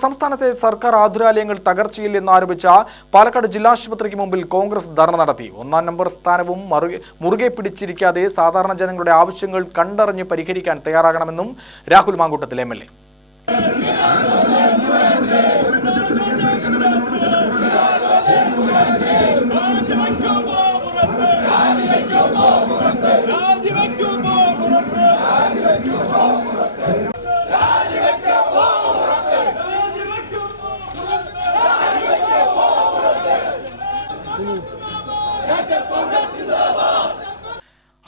സംസ്ഥാനത്തെ സർക്കാർ ആതുരാലയങ്ങൾ തകർച്ചയിൽ എന്നാരോപിച്ച പാലക്കാട് ജില്ലാശുപത്രിക്ക് മുമ്പിൽ കോൺഗ്രസ് ധർണ നടത്തി. ഒന്നാം നമ്പർ സ്ഥാനവും മുറുകെ പിടിച്ചിരിക്കാതെ സാധാരണ ജനങ്ങളുടെ ആവശ്യങ്ങൾ കണ്ടറിഞ്ഞ് പരിഹരിക്കാൻ തയ്യാറാകണമെന്നും രാഹുൽ മാങ്കൂട്ടത്തിൽ MLA.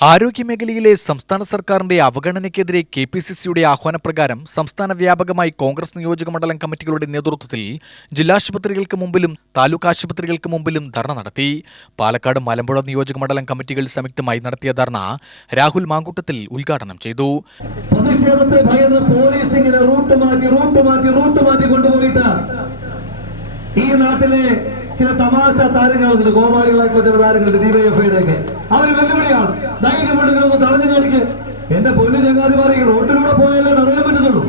ആരോഗ്യമേഖലയിലെ സംസ്ഥാന സർക്കാരിന്റെ അവഗണനയ്ക്കെതിരെ KPCCയുടെ ആഹ്വാനപ്രകാരം സംസ്ഥാന വ്യാപകമായി കോൺഗ്രസ് നിയോജകമണ്ഡലം കമ്മിറ്റികളുടെ നേതൃത്വത്തിൽ ജില്ലാശുപത്രികൾക്ക് മുമ്പിലും താലൂക്ക് ആശുപത്രികൾക്ക് മുമ്പിലും ധർണ നടത്തി. പാലക്കാട് മലമ്പുഴ നിയോജകമണ്ഡലം കമ്മിറ്റികൾ സംയുക്തമായി നടത്തിയ ധർണ രാഹുൽ മാങ്കൂട്ടത്തിൽ ഉദ്ഘാടനം ചെയ്തു. പ്രതിഷേധത്തെ ഭയന്ന് പോലീസ് ഇങ്ങനെ റൂട്ട് മാറ്റി കൊണ്ടുപോയിട്ട് ഈ നാട്ടിലെ ചില തമാശ താരങ്ങളുണ്ട്, ഗോപാലികളായിട്ടുള്ള ചില താരങ്ങളുണ്ട്, DYFIയുടെ ഒക്കെ. അവര് വെല്ലുവിളിയാണ്, ധൈര്യമുണ്ടെങ്കിലൊന്ന് തടഞ്ഞു കാണിക്ക്. എന്റെ പൊന്നു ചങ്ങാതിമാർ, ഈ റോട്ടിലൂടെ പോയാലേ തടയാൻ പറ്റത്തുള്ളൂ.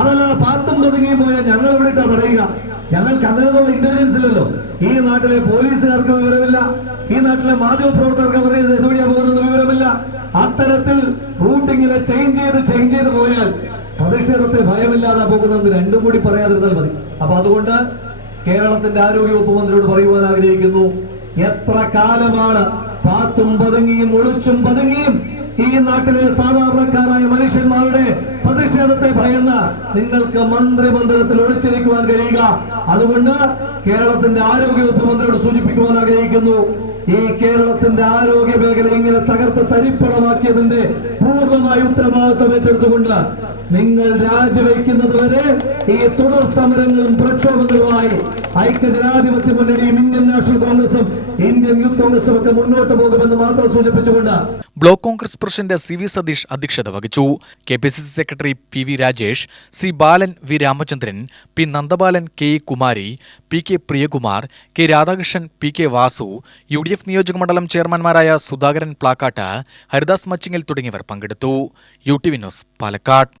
അതല്ല പാത്തും പതുങ്ങിയും പോയാൽ ഞങ്ങൾ എവിടെ ഇട്ടാ തടയുക? ഞങ്ങൾക്ക് അങ്ങനെയുള്ള ഇന്റലിജൻസ് ഇല്ലല്ലോ. ഈ നാട്ടിലെ പോലീസുകാർക്ക് വിവരമില്ല, ഈ നാട്ടിലെ മാധ്യമപ്രവർത്തകർക്ക് അവരുടെ ഇതുവഴിയാ പോകുന്ന വിവരമില്ല. അത്തരത്തിൽ റൂട്ടിങ്ങിലെ ചേഞ്ച് ചെയ്ത് പോയാൽ പ്രതിഷേധത്തെ ഭയമില്ലാതെ പോകുന്നത് രണ്ടും കൂടി പറയാതിരുന്നാൽ മതി. അപ്പൊ അതുകൊണ്ട് കേരളത്തിന്റെ ആരോഗ്യവകുപ്പ് മന്ത്രിയോട് പറയുവാൻ ആഗ്രഹിക്കുന്നു, എത്ര കാലമാണ് പാത്തും പതുങ്ങിയും ഒളിച്ചും പതുങ്ങിയും ഈ നാട്ടിലെ സാധാരണക്കാരായ മനുഷ്യന്മാരുടെ പ്രതിഷേധത്തെ ഭയന്ന് നിങ്ങൾക്ക് മന്ത്രിമന്ദിരത്തിൽ ഒളിച്ചിരിക്കുവാൻ കഴിയുക? അതുകൊണ്ട് കേരളത്തിന്റെ ആരോഗ്യവകുപ്പ് മന്ത്രിയോട് സൂചിപ്പിക്കുവാൻ ആഗ്രഹിക്കുന്നു, ഈ കേരളത്തിന്റെ ആരോഗ്യ മേഖല ഇങ്ങനെ തകർത്ത് തരിപ്പണമാക്കിയതിന്റെ പൂർണ്ണമായ ഉത്തരവാദിത്വം ഏറ്റെടുത്തുകൊണ്ട് നിങ്ങൾ രാജിവെക്കുന്നത് വരെ ഈ തുടർ സമരങ്ങളും പ്രക്ഷോഭങ്ങളുമായി ഐക്യജനാധിപത്യ മുന്നണിയും ഇന്ത്യൻ നാഷണൽ കോൺഗ്രസും ഇന്ത്യൻ യൂത്ത് കോൺഗ്രസും ഒക്കെ മുന്നോട്ട് പോകുമെന്ന് മാത്രം സൂചിപ്പിച്ചുകൊണ്ട് block Congress president CV Satheesh അധ്യക്ഷത വഹിച്ചു. KPCC secretary PV Rajesh, C Balan, V Ramachandran, P Nandabalan, KE Kumari, PK Priyakumar, K Radhakrishnan, PK Vasu, UDF നിയോജകമണ്ഡലം ചെയർമാൻമാരായ സുധാകരൻ പ്ലാക്കാട്ട്, ഹരിദാസ് മച്ചിങ്ങൽ തുടങ്ങിയവർ പങ്കെടുത്തു. UTV news Palakkad.